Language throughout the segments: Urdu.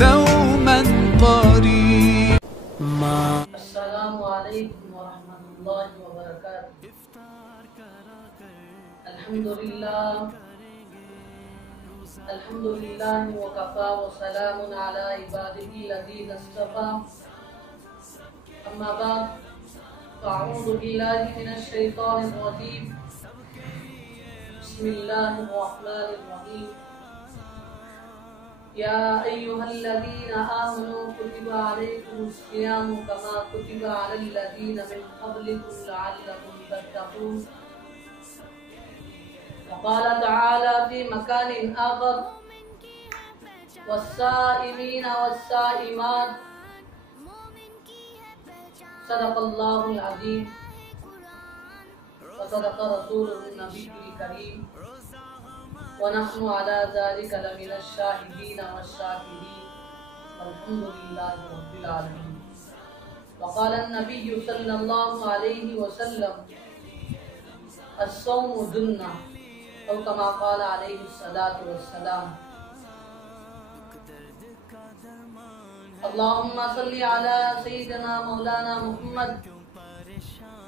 دوما قريب. السلام علیکم ورحمۃ اللہ وبرکاتہ. الحمدللہ وکفا وسلام علی عبادہ الذین اصطفى. اما بعد فاعوذ باللہ من الشیطان الرجیم. بسم اللہ الرحمن الرحیم. یا ایہا الذین آمنوا کتب علیکم الصیام کما کتب علی الذین من قبلکم لعلکم تتقون. وقال تعالی فی مکان آخر والصائمین والصائمات صدق اللہ العظیم وصدق رسول النبی الکریم ونحن على ذلك لمن الشاهدين والشاكرين والحمد لله رب العالمين. وقال النبي صلى الله عليه وسلم الصوم جنة أو كما قال عليه الصلاة والسلام. اللهم صل على سيدنا مولانا محمد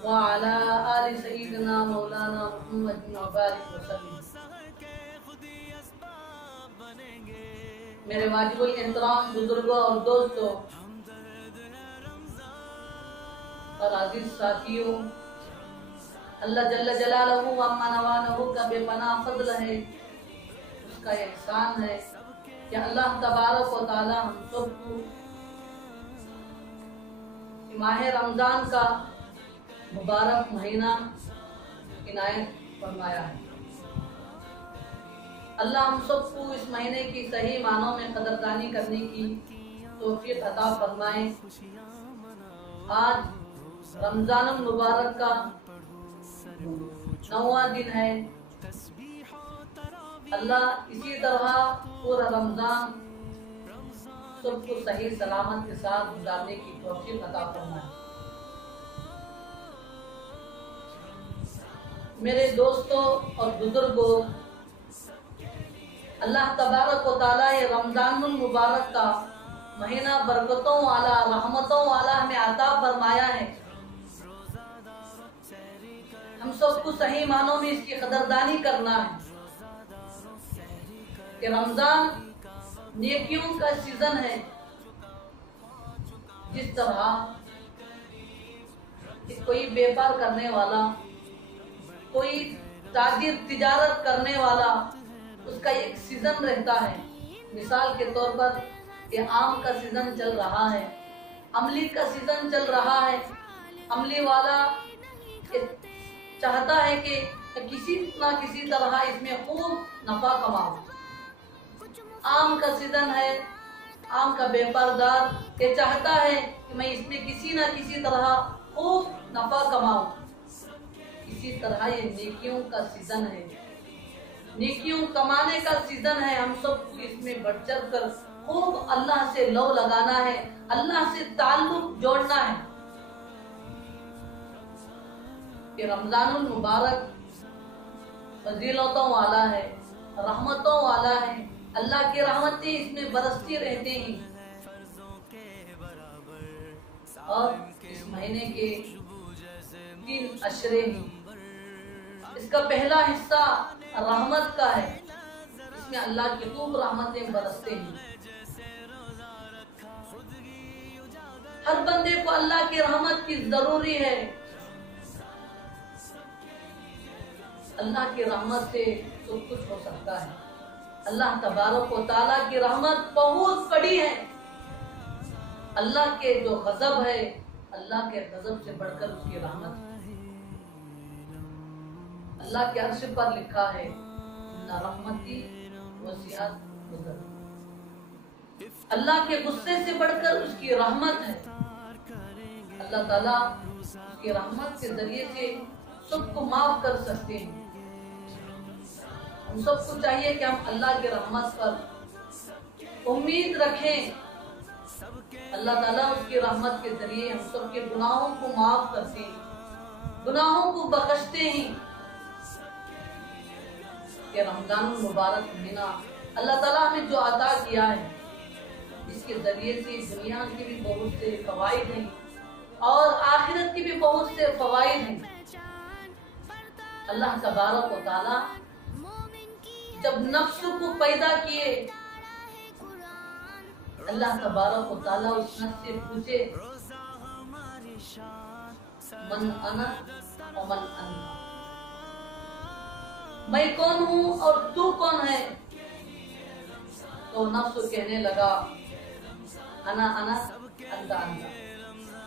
وعلى آل سيدنا مولانا محمد وبارك وسلم. میرے واجب الاحترام بزرگوں اور دوستوں اور عزیز ساتھیوں، اللہ جل جلالہ وعما نوالہ کا بے پناہ فضل ہے، اس کا احسان ہے کہ اللہ تبارک و تعالی ہم سب کو ماہ رمضان کا مبارک مہینہ عنایت فرمایا ہے. اللہ ہم سب کو اس مہینے کی صحیح معنوں میں قدردانی کرنے کی توفیق عطا فرمائے. آج رمضان المبارک کا 9واں دن ہے. اللہ اسی طرح پورا رمضان سب کو صحیح سلامت کے ساتھ گزارنے کی توفیق عطا فرمائے. میرے دوستوں اور بزرگوں، اللہ تبارک و تعالیٰ یہ رمضان المبارک کا مہینہ برکتوں والا، رحمتوں والا ہمیں عطا فرمایا ہے. ہم سب کو صحیح معنوں میں اس کی قدردانی کرنا ہے کہ رمضان نیکیوں کا سیزن ہے. جس طرح کوئی بیپار کرنے والا، کوئی تاجر تجارت کرنے والا، اس کا ایک سیزن رہتا ہے. مثال کے طور پر کہ آم کا سیزن چل رہا ہے، املی کا سیزن چل رہا ہے. املی والا چاہتا ہے کہ کسی نہ کسی طرح اس میں خوب نفع کماؤ. آم کا سیزن ہے، آم کا بیپاردار یہ چاہتا ہے کہ میں اس میں کسی نہ کسی طرح خوب نفع کماؤں. اسی طرح یہ نیکیوں کا سیزن ہے، نیکیوں کمانے کا سیزن ہے. ہم سب کو اس میں بڑھ چڑھ کر خوب اللہ سے لو لگانا ہے، اللہ سے تعلق جوڑنا ہے. کہ رمضان المبارک فضیلتوں والا ہے، رحمتوں والا ہے. اللہ کی رحمتیں اس میں برستی رہتے ہیں. اور اس مہینے کے 3 عشرے ہیں. اس کا پہلا حصہ رحمت کا ہے، اس میں اللہ کی خوب رحمتیں برستے ہیں. ہر بندے کو اللہ کی رحمت کی ضروری ہے. اللہ کی رحمت سے سب کچھ ہو سکتا ہے. اللہ تبارک و تعالیٰ کی رحمت بہت بڑی ہے. اللہ کے جو غضب ہے، اللہ کے غضب سے بڑھ کر اس کی رحمت. اللہ کے عرش پر لکھا ہے ان رحمتی وسعت غضب. اللہ کے غصے سے بڑھ کر اس کی رحمت ہے. اللہ تعالیٰ اس کی رحمت کے ذریعے سے سب کو معاف کر سکتے ہیں. ہم سب کو چاہیے کہ ہم اللہ کی رحمت پر امید رکھیں. اللہ تعالیٰ اس کی رحمت کے ذریعے ہم سب کے گناہوں کو معاف کرتے ہیں، گناہوں کو بخشتے ہیں. کہ رمضان المبارک مہینہ اللہ تعالیٰ ہمیں جو عطا کیا ہے، اس کے ذریعے سے دنیا کے بھی بہت سے فوائد ہیں اور آخرت کے بھی بہت سے فوائد ہیں۔ اللہ تبارک و تعالی جب نفس کو پیدا کیے، اللہ تبارک و تعالی اس نفس سے پوچھے من انا ومن انت، میں کون ہوں اور تو کون ہے؟ تو نفس کہنے لگا انا انت انت،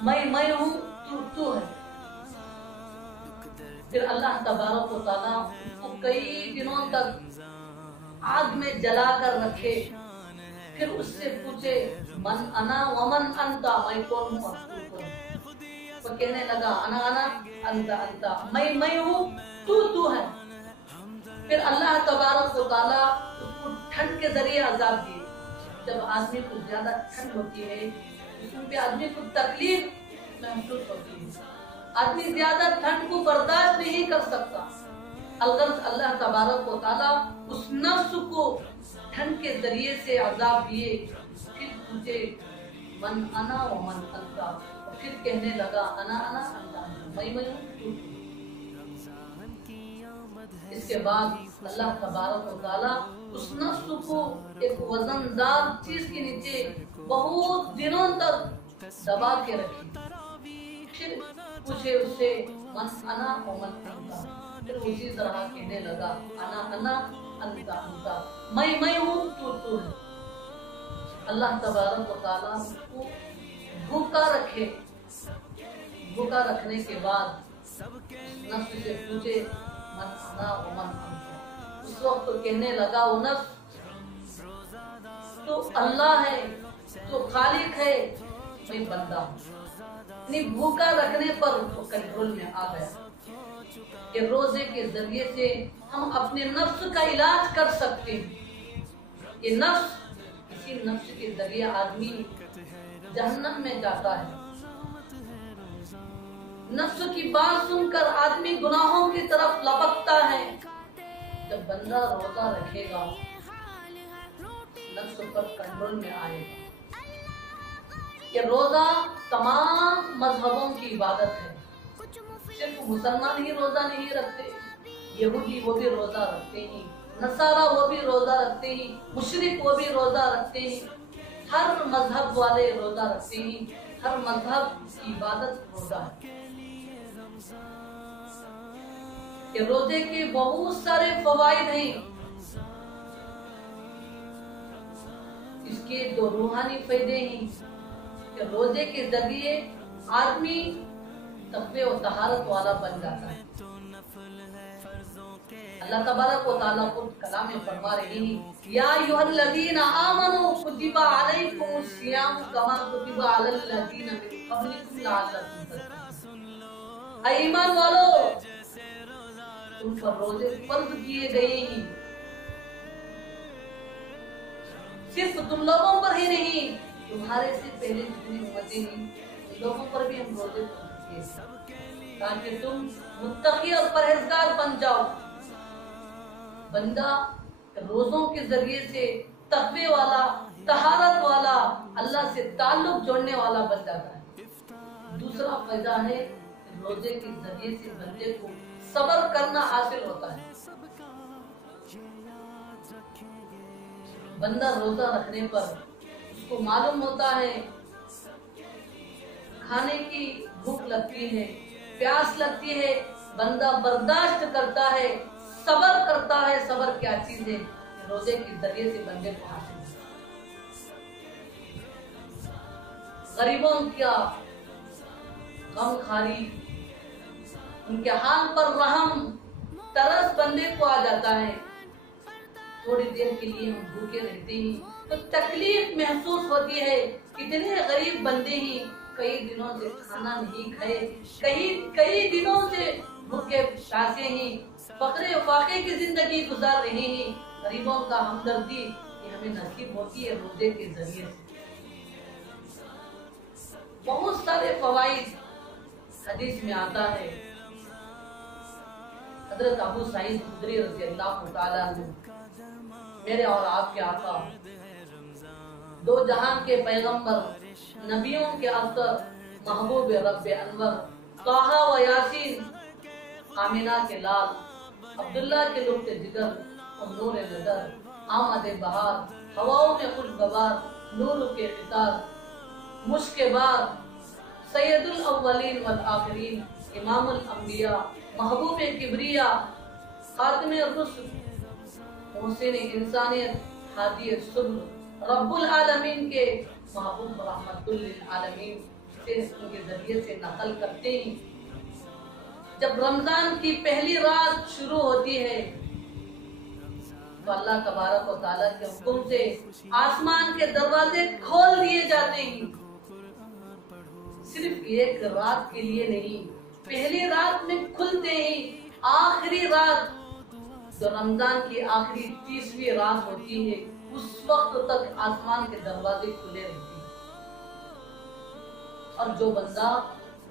میں ہوں تو ہے۔ پھر اللہ تبارک و تعالیٰ اس کو کئی دنوں تک آگ میں جلا کر رکھے، پھر اس سے پوچھے من انا ومن انت، میں کون ہوں اور تو کون ہے؟ وہ کہنے لگا انا انت، میں ہوں تو ہے۔ پھر اللہ تبارک و تعالیٰ اس کو ٹھنڈ کے ذریعے عذاب دیے۔ جب آدمی کو زیادہ ٹھنڈ ہوتی ہے اس میں آدمی کو تکلیف محسوس ہوتی ہے، آدمی زیادہ ٹھنڈ کو برداشت نہیں کر سکتا۔ اللہ تبارک و تعالیٰ اس نفس کو ٹھنڈ کے ذریعے سے عذاب دیے، پھر پوچھے من انا ومن انت، پھر کہنے لگا انا انت، میں ہوں تو۔ اس کے بعد اللہ تبارک و تعالیٰ اس نفس کو ایک وزن دار چیز کے نیچے بہت دنوں تک دبا کے رکھی، پھر پوچھے اس سے من انا ومن انت، پھر اسی طرح کہنے لگا انا انت، میں ہوں تو ہے۔ اللہ تبارک و تعالیٰ اس کو بھوکا رکھے، بھوکا رکھنے کے بعد نفس سے پوچھے من انا ومن انت، اس وقت کہنے لگا وہ نفس تو اللہ ہے، تو خالق ہے، میں بندہ ہوں۔ یعنی بھوکا رکھنے پر وہ کنٹرول میں آ گیا کہ روزے کے ذریعے سے ہم اپنے نفس کا علاج کر سکتے ہیں۔ یہ نفس، اسی نفس کے ذریعے آدمی جہنم میں جاتا ہے۔ نفس کی بات سن کر آدمی گناہوں کی طرف لپکتا ہے۔ جب بندہ روزہ رکھے گا نفس پر کنٹرول میں آئے گا۔ یہ روزہ تمام مذہبوں کی عبادت ہے، صرف مسلمان ہی روزہ نہیں رکھتے، یہودی وہ بھی روزہ رکھتے ہیں، نصارہ وہ بھی روزہ رکھتے ہیں، مشرک وہ بھی روزہ رکھتے ہیں، ہر مذہب والے روزہ رکھتے ہیں، ہر مذہب کی عبادت روزہ ہے۔ کہ روزے کے بہت سارے فوائد ہیں۔ اس کے دو روحانی فائدے ہیں کہ روزے کے ذریعے آدمی تقوی و طہارت والا بن جاتا ہے۔ اللہ تبارک و تعالیٰ خود کلام میں فرما رہے ہیں یا ایھا الذین آمنوا کتب علیکم الصیام کما کتب علی الذین من قبلکم لعلکم تتقون۔ اے ایمان والو، تم پر روزے فرض کیے گئے ہیں، صرف تم لوگوں پر ہی نہیں، تمہارے سے پہلے جتنی امتیں ہیں ان لوگوں پر بھی ہم روزے فرض کیے تاکہ تم متقی اور پرہیزگار بن جاؤ۔ بندہ روزوں کے ذریعے سے تقوی والا، طہارت والا، اللہ سے تعلق جوڑنے والا بن جاتا ہے۔ دوسرا فائدہ ہے روزے کے ذریعے سے بندے کو صبر کرنا حاصل ہوتا ہے۔ بندہ روزہ رکھنے پر اس کو معلوم ہوتا ہے کھانے کی بھوک لگتی ہے، پیاس لگتی ہے، بندہ برداشت کرتا ہے، صبر کرتا ہے۔ صبر کیا چیز ہے؟ روزے کے ذریعے سے بندے کو حاصل ہوتا ہے۔ غریبوں کا غم خاری، ان کے حال پر رحم، ترس بندے کو آ جاتا ہے۔ تھوڑی دیر کے لیے ہم بھوکے رہتے ہیں تو تکلیف محسوس ہوتی ہے۔ کتنے غریب بندے ہیں کئی دنوں سے کھانا نہیں کھائے، کئی دنوں سے بھوکے پیاسے ہیں، فقر و فاقے کی زندگی گزار رہے ہیں۔ غریبوں کا ہمدردی یہ ہمیں نصیب ہوتی ہے روزے کے ذریعے سے۔ بہت سارے فوائد حدیث میں آتا ہے۔ حضرت ابو سعید خدری رضی اللہ تعالیٰ عنہ، میرے اور آپ کے آقا دو جہان کے پیغمبر، نبیوں کے افسر، محبوب رب انور، طٰہٰ و یاسین، آمینہ کے لال، عبداللہ کے لطف جگر اور نور نظر، آمد بہار، ہواؤں میں خوشگوار، نور کے قطار، مشک بار، سید الاولین والآخرین، امام الانبیاء، محبوب کبریا، خاتم الرسل، محسن انسانیت، ہادی الصبر، رب العالمین کے محبوب رحمت للعالمین سے ان کے ذریعے سے نقل کرتے ہیں۔ جب رمضان کی پہلی رات شروع ہوتی ہے تو اللہ تبارک و تعالیٰ کے حکم سے آسمان کے دروازے کھول دیے جاتے ہیں، صرف ایک رات کے لیے نہیں، پہلی رات میں کھلتے ہیں، آخری رات جو رمضان کی آخری 30ویں رات ہوتی ہے اس وقت تک آسمان کے دروازے کھلے رہتے ہیں۔ اور جو بندہ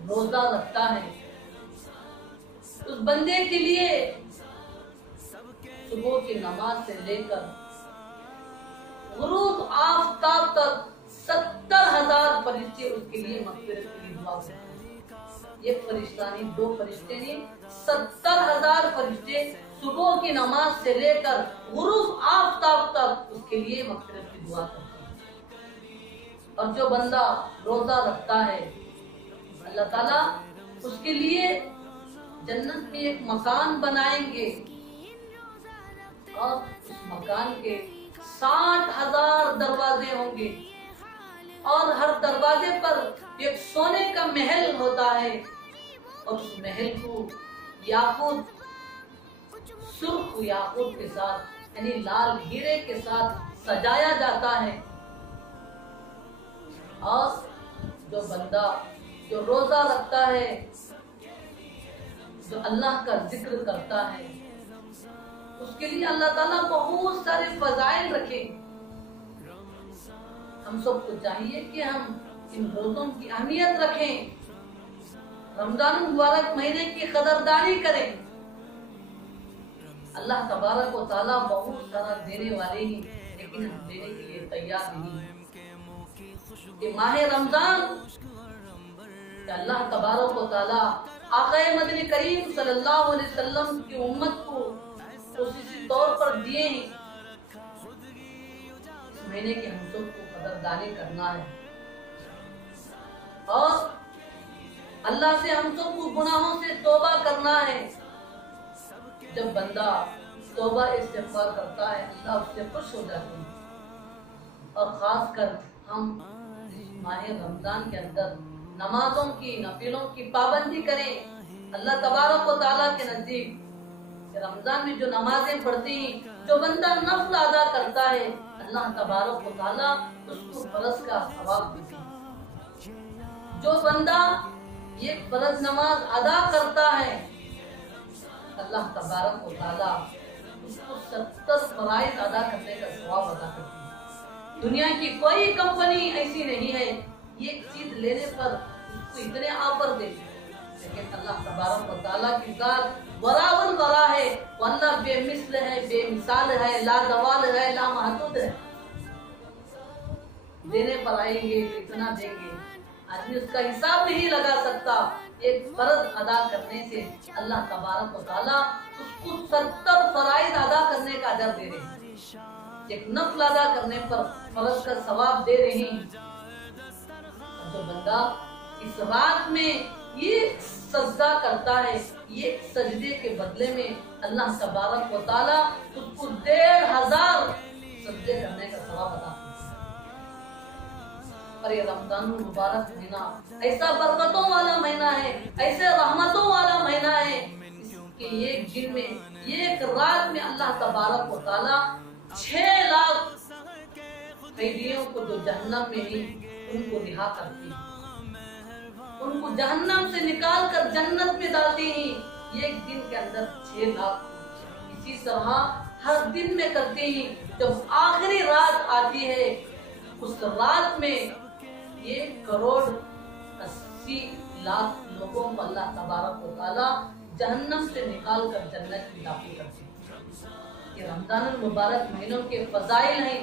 روزہ رکھتا ہے اس بندے کے لیے صبح کی نماز سے لے کر غروب آفتاب تک 70,000 فرشتے اس کے لیے مغفرت کے لیے دعا کرتے ہیں۔ ایک فرشتہ نہیں، دو فرشتے نہیں، 70,000 فرشتے صبح کی نماز سے لے کر غروب آفتاب تک اس کے لیے مغفرت کی دعا کرتے ہیں۔ اور جو بندہ روزہ رکھتا ہے اللہ تعالیٰ اس کے لیے جنت میں ایک مکان بنائیں گے اور اس مکان کے 60,000 دروازے ہوں گے اور ہر دروازے پر ایک سونے کا محل ہوتا ہے اور اس محل کو یاقوت، سرخ یاقوت کے ساتھ یعنی لال ہیرے کے ساتھ سجایا جاتا ہے۔ اور جو بندہ جو روزہ رکھتا ہے، جو اللہ کا ذکر کرتا ہے، اس کے لیے اللہ تعالیٰ بہت سارے فضائل رکھے۔ ہم سب کو چاہیے کہ ہم ان روزوں کی اہمیت رکھیں، رمضان المبارک مہینے کی قدردانی کریں۔ اللہ تبارک و تعالیٰ بہت سارا دینے والے ہیں لیکن ہم دینے کے لیے تیار نہیں ہیں۔ کہ ماہ رمضان کہ اللہ تبارک و تعالیٰ آقا مدنی کریم صلی اللہ علیہ وسلم کی امت کو خصوصی طور پر دیے ہیں، اس مہینے کی ہم سب کو قدردانی کرنا ہے اور اللہ سے ہم سب کو گناہوں سے توبہ کرنا ہے۔ جب بندہ توبہ استغفار کرتا ہے اللہ اس سے خوش ہو جاتے ہیں۔ اور خاص کر ہم ماہ رمضان کے اندر نمازوں کی، نفلوں کی پابندی کریں۔ اللہ تبارک و تعالیٰ کے نزدیک رمضان میں جو نمازیں پڑھتی ہیں، جو بندہ نفل ادا کرتا ہے اللہ تبارک و تعالیٰ اس کو فرض کا ثواب دیتے ہیں۔ جو بندہ یہ فرض نماز ادا کرتا ہے اللہ تبارک و تعالیٰ اس کو 70 فرائض ادا کرنے کا ثواب ادا کرتے ہیں۔ دنیا کی کوئی کمپنی ایسی نہیں ہے یہ چیز لینے پر اس کو اتنے آفر دیتی ہے، لیکن اللہ تبارک و تعالیٰ کی ذات برابر برا ہے، ورنہ بے مثل ہے، بے مثال ہے، لا زوال ہے، لا محدود ہے۔ دینے پر آئیں گے اتنا دیں گے، آدمی اس کا حساب نہیں لگا سکتا۔ ایک فرض ادا کرنے سے اللہ تبارک و تعالیٰ اس کو 70 فرائض ادا کرنے کا اجر دے رہے ہیں، ایک نفل ادا کرنے پر فرض کا ثواب دے رہے ہیں۔ جو بندہ اس رات میں یہ سجدہ کرتا ہے، یہ سجدے کے بدلے میں اللہ تبارک و تعالیٰ اس کو 1,500 سجدے کرنے کا ثواب عطا کرتا ہے۔ اور یہ رمضان المبارک مہینہ ایسا برکتوں والا مہینہ ہے، ایسے رحمتوں والا مہینہ ہے کہ ایک دن میں، ایک رات میں اللہ تبارک و تعالیٰ 6 لاکھ قیدیوں کو جو جہنم میں ہیں ان کو رہا کرتی ہے، ان کو جہنم سے نکال کر جنت میں ڈالتی ہیں ایک دن کے اندر 6 لاکھ۔ اسی طرح ہر دن میں کرتے ہیں۔ جب آخری رات آتی ہے اس رات میں 1,80,00,000 لوگوں کو اللہ تبارک و تعالیٰ جہنم سے نکال کر جنت میں داخل کرتے ہیں۔ یہ رمضان المبارک مہینوں کے فضائل ہیں،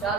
4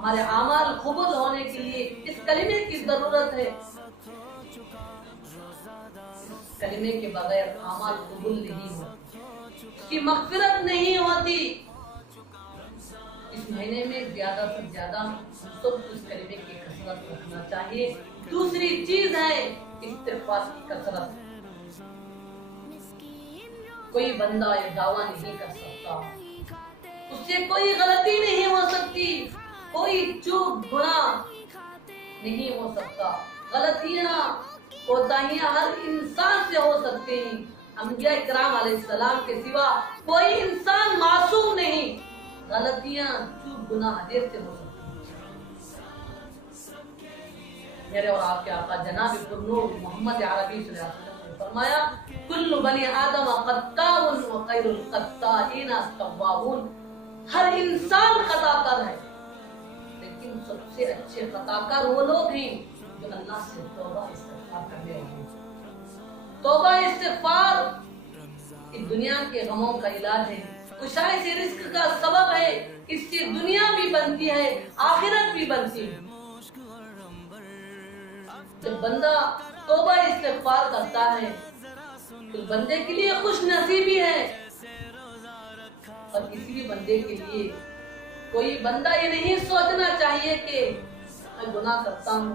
ہمارے اعمال قبول ہونے کے لیے اس کلمے کی ضرورت ہے. اس کلمے کے بغیر اعمال قبول نہیں ہوتے، اس کی مغفرت نہیں ہوتی. اس مہینے میں زیادہ سے زیادہ ہم سب کو اس کلمے کی کثرت رکھنا چاہیے. دوسری چیز ہے استغفار کی کثرت. کوئی بندہ یہ دعویٰ نہیں کر سکتا، اس سے کوئی غلطی نہیں ہو سکتی، کوئی چوک گناہ نہیں ہو سکتا. غلطیاں کوتاہیاں ہر انسان سے ہو سکتے ہیں. انبیاء کرام علیہ السلام کے سوا کوئی انسان معصوم نہیں. غلطیاں چوک گناہ دیر سے ہو سکتی ہیں. میرے اور آپ کے آقا جناب پرنور محمد عربی صلی اللہ علیہ وسلم نے فرمایا کل بنی آدم خطاء و خیر الخطائین التوابون. ہر انسان خطا کار ہے، لیکن سب سے اچھے خطا کار وہ لوگ ہیں جو اللہ سے توبہ استغفار کرنے والے ہیں. توبہ استغفار اس دنیا کے غموں کا علاج ہے، کشائی سے رزق کا سبب ہے. اس سے دنیا بھی بنتی ہے، آخرت بھی بنتی ہے. جب بندہ توبہ استغفار کرتا ہے تو بندے کے لیے خوش نصیبی ہے. اور کسی بھی بندے کے لیے کوئی بندہ یہ نہیں سوچنا چاہیے کہ میں گناہ کرتا ہوں،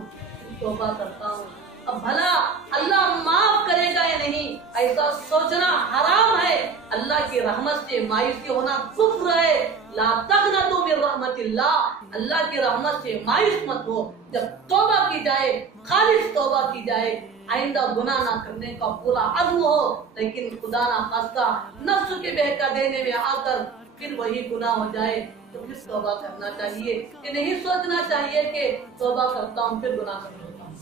توبہ کرتا ہوں، اب بھلا اللہ معاف کرے گا یا نہیں. ایسا سوچنا حرام ہے. اللہ کی رحمت سے مایوسی ہونا کفر ہے. لا تقنطوا من رحمت اللہ. اللہ کی رحمت سے مایوس مت ہو. جب توبہ کی جائے، خالص توبہ کی جائے، آئندہ گناہ نہ کرنے کا پورا عزم ہو، لیکن خدا نہ خواستہ نفس کے بہکا دینے میں آ کر پھر وہی گناہ ہو جائے تو پھر توبہ کرنا چاہیے. یہ نہیں سوچنا چاہیے کہ توبہ کرتا ہوں پھر گناہ کر لیتا ہوں.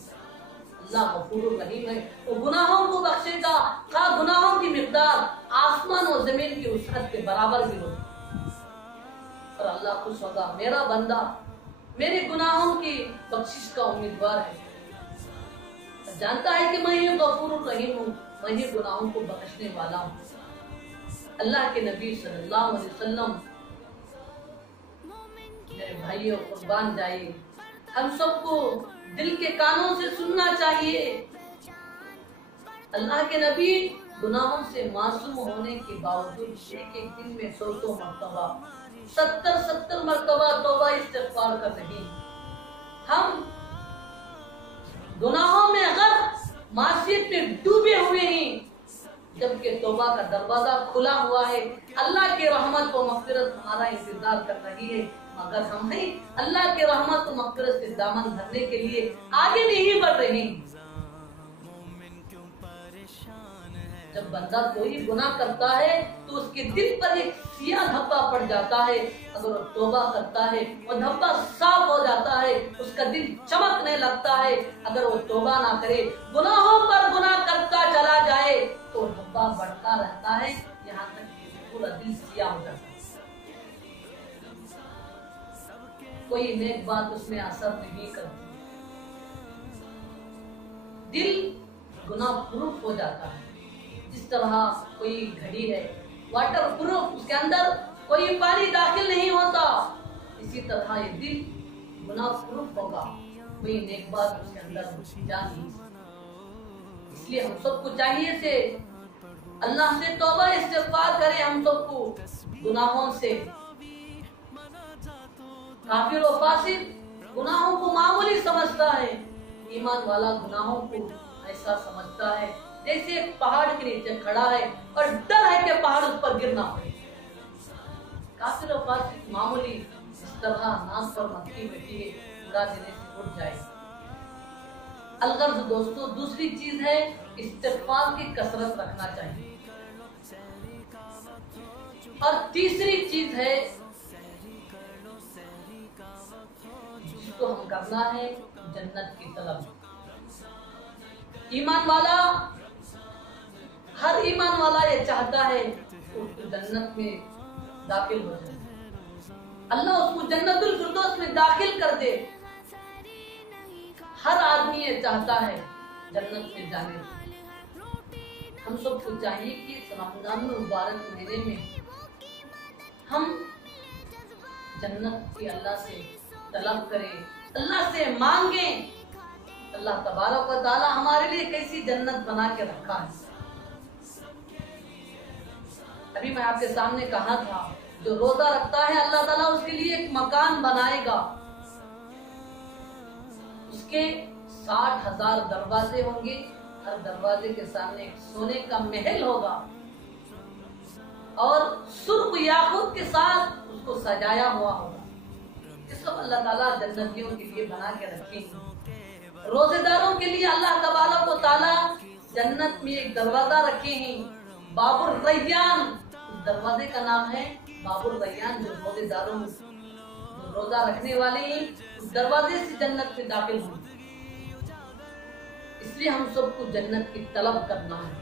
اللہ غفور رحیم ہے، وہ گناہوں کو بخشے گا. خواہ گناہوں کی مقدار آسمان و زمین کی وسعت کے برابر بھی ہو، اور اللہ خوش ہوگا. میرا بندہ میرے گناہوں کی بخشش کا امیدوار ہے، جانتا ہے کہ میں ہی غفور الرحیم ہوں، میں ہی گناہوں کو بخشنے والا ہوں. اللہ کے نبی صلی اللہ علیہ وسلم میرے بھائیوں قربان جائیے، ہم سب کو دل کے کانوں سے سننا چاہیے. اللہ کے نبی گناہوں سے معصوم ہونے کے باوجود ایک ایک دن میں 100 مرتبہ 70 مرتبہ توبہ استغفار کر رہے ہیں. ہم گناہوں میں غرق، معصیت میں ڈوبے ہوئے ہیں، جبکہ توبہ کا دروازہ کھلا ہوا ہے. اللہ کی رحمت و مغفرت ہمارا انتظار کر رہی ہے، مگر ہم نہیں اللہ کی رحمت و مغفرت سے دامن بھرنے کے لیے آگے نہیں بڑھ رہے ہیں. جب بندہ کوئی گناہ کرتا ہے تو اس کے دل پر ایک سیاہ دھبا پڑ جاتا ہے. اگر وہ توبہ کرتا ہے وہ دھبا صاف ہو جاتا ہے، اس کا دل چمکنے لگتا ہے. اگر وہ توبہ نہ کرے، گناہوں پر گناہ کرتا چلا جائے تو دھبا بڑھتا رہتا ہے، یہاں تک کہ پورا دل سیاہ ہو جاتا ہے. کوئی نیک بات اس میں اثر نہیں کرتی، دل گناہ پروف ہو جاتا ہے. جس طرح کوئی گھڑی ہے واٹر پروف، اس کے اندر کوئی پانی داخل نہیں ہوتا، اسی طرح یہ دل گناہ پروف ہوگا، کوئی نیک بات اس کے اندر جا نہیں. اس لیے ہم سب کو چاہیے سے اللہ سے توبہ استغفار کرے. ہم سب کو گناہوں سے، کافر و فاسق گناہوں کو معمولی سمجھتا ہے، ایمان والا گناہوں کو ایسا سمجھتا ہے جیسے ایک پہاڑ کے نیچے کھڑا ہے اور ڈر ہے کہ پہاڑ اس پر گرنا پڑے. کافر و فاسق معمولی اس طرح ناک پر مکھی بیٹھی ہے، اڑا دینے سے اٹھ جائے. الغرض دوستو، دوسری چیز ہے استغفار کی کثرت رکھنا چاہیے. اور تیسری چیز ہے جس کو ہم کرنا ہے جنت کی طلب. ایمان والا، ہر ایمان والا یہ چاہتا ہے کہ اس کو جنت میں داخل ہو جائے، اللہ اس کو جنت الفردوس میں داخل کر دے. ہر آدمی یہ چاہتا ہے جنت میں جانے. ہم سب کو چاہیے کہ اس رمضان المبارک مہینے میں ہم جنت کی اللہ سے طلب کریں, اللہ سے مانگیں. اللہ تبارک و تعالی ہمارے لیے کیسی جنت بنا کے رکھا ہے. ابھی میں آپ کے سامنے کہا تھا, جو روزہ رکھتا ہے اللہ تعالیٰ اس کے لیے ایک مکان بنائے گا, اس کے 60,000 دروازے ہوں گے, ہر دروازے کے سامنے ایک سونے کا محل ہوگا اور سرخ یاقوت کے ساتھ اس کو سجایا ہوا ہوگا. یہ سب اللہ تعالیٰ جنتیوں کے لیے بنا کے رکھے ہیں. روزے داروں کے لیے اللہ تبارک و تعالیٰ جنت میں ایک دروازہ رکھے ہیں, باب الریان. اس دروازے کا نام ہے باب الریان. جو روزے داروں جو روزہ رکھنے والے ہیں اس دروازے سے جنت میں داخل ہوں. اس لیے ہم سب کو جنت کی طلب کرنا ہے.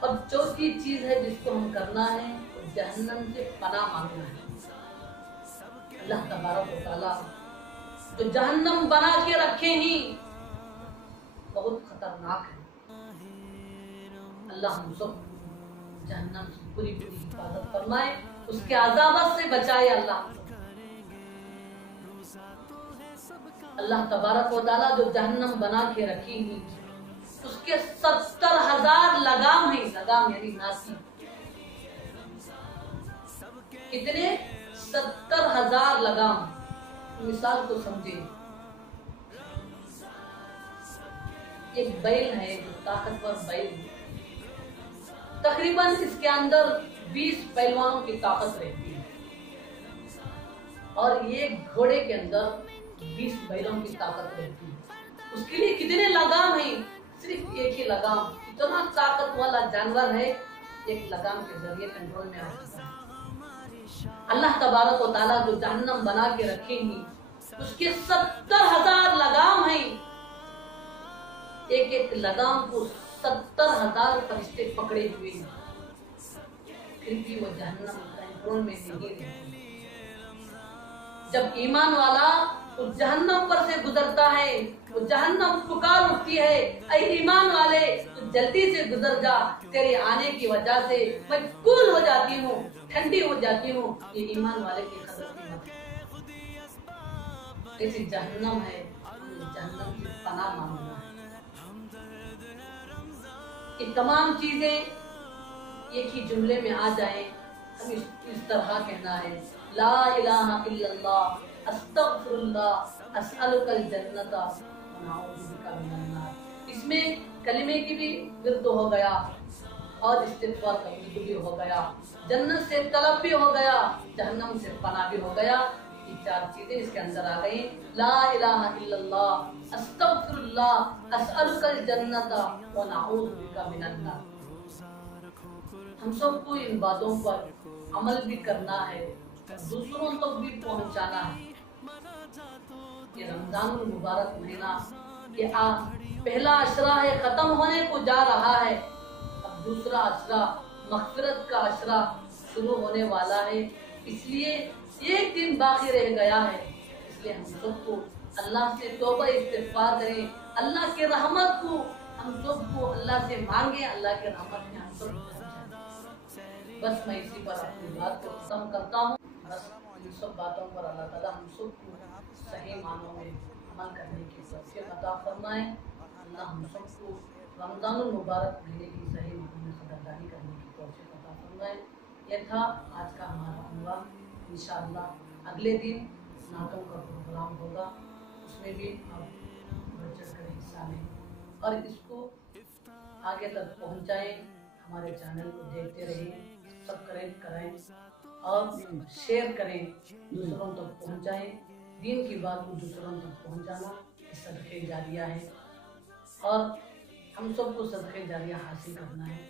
اور چوتھی چیز ہے جس کو ہم کرنا ہے, جہنم سے پناہ مانگنا ہے. اللہ تبارک و تعالیٰ جو جہنم بنا کے رکھے ہیں بہت خطرناک ہے. اللہ ہم سب جہنم سے پوری حفاظت فرمائے, اس کے عذابات سے بچائے. اللہ تبارک و تعالیٰ جو جہنم بنا کے رکھی ہیں اس کے 70,000 لگام ہیں. لگام یعنی ناسی. کتنے؟ 70,000 لگام. مثال کو سمجھیں, ایک بیل ہے جو طاقتور بیل ہے, تقریباً اس کے اندر 20 پہلوانوں کی طاقت رہتی ہے, اور یہ گھوڑے کے اندر 20 بیلوں کی طاقت رہتی ہے. اس کے لیے کتنے لگام ہیں؟ صرف ایک ہی لگام. اتنا طاقت والا جانور ہے, ایک لگام کے ذریعے کنٹرول میں آ جاتا ہے. اللہ تبارک و تعالیٰ جو جہنم بنا کے رکھے ہیں اس کے 70,000 لگام ہیں. ایک ایک لگام کو 70,000 فرشتے پکڑے ہوئے ہیں, پھر بھی وہ جہنم کنٹرول میں نہیں رہتی. جب ایمان والا اس جہنم پر سے گزرتا ہے, وہ جہنم پکار اٹھتی ہے, اے ایمان والے تو جلدی سے گزر جا, تیرے آنے کی وجہ سے میں کول ہو جاتی ہوں, ٹھنڈی ہو جاتی ہوں. یہ ایمان والے کی قدر کی بات ہے. ایسی جہنم ہے, جہنم سے پناہ مانگنا ہے. یہ تمام چیزیں ایک ہی جملے میں آ جائیں, ہم اس طرح کہنا ہے, لا الہ الا اللہ, استغفر اللہ, اسألک الجنت ونعوذ بک من النار. اس میں کلمے کی بھی ورد ہو گیا اور استغفار کا ورد بھی ہو گیا, جنت سے طلب بھی ہو گیا, جہنم سے پناہ بھی ہو گیا. یہ 4 چیزیں اس کے اندر آ گئی. لا الہ الا اللہ, استغفر اللہ, اسألک الجنت ونعوذ بک من النار. ہم سب کو ان باتوں پر عمل بھی کرنا ہے, دوسروں تک بھی پہنچانا ہے. یہ رمضان المبارک مہینہ یہ پہلا عشرہ ہے, ختم ہونے کو جا رہا ہے. اب دوسرا عشرہ مغفرت کا عشرہ شروع ہونے والا ہے. اس لیے ایک دن باقی رہ گیا ہے. اس لیے ہم سب کو اللہ سے توبہ استغفار کریں, اللہ کی رحمت کو ہم سب کو اللہ سے مانگیں, اللہ کی رحمت میں ہم سب. بس میں اسی پر اپنی بات کو ختم کرتا ہوں. بس ان سب باتوں پر اللہ تعالیٰ ہم سب کو صحیح معنوں میں عمل کرنے کی توفیق عطا فرمائے. اللہ ہم سب کو رمضان المبارک مہینے کی صحیح معنوں میں قدردانی کرنے کی توفیق عطا فرمائے. یہ تھا آج کا ہمارا عنوان. انشاءاللہ اگلے دن نعتوں کا پروگرام ہوگا, اس میں بھی آپ بڑھ چڑھ کر حصہ لیں اور اس کو آگے تک پہنچائیں. ہمارے چینل کو دیکھتے رہیں, سبسکرائب کریں اور شیئر کریں, دوسروں تک پہنچائیں. دین کی بات کو دوسروں تک پہنچانا صدقہ جاریہ ہے, اور ہم سب کو صدقہ جاریہ حاصل کرنا ہے.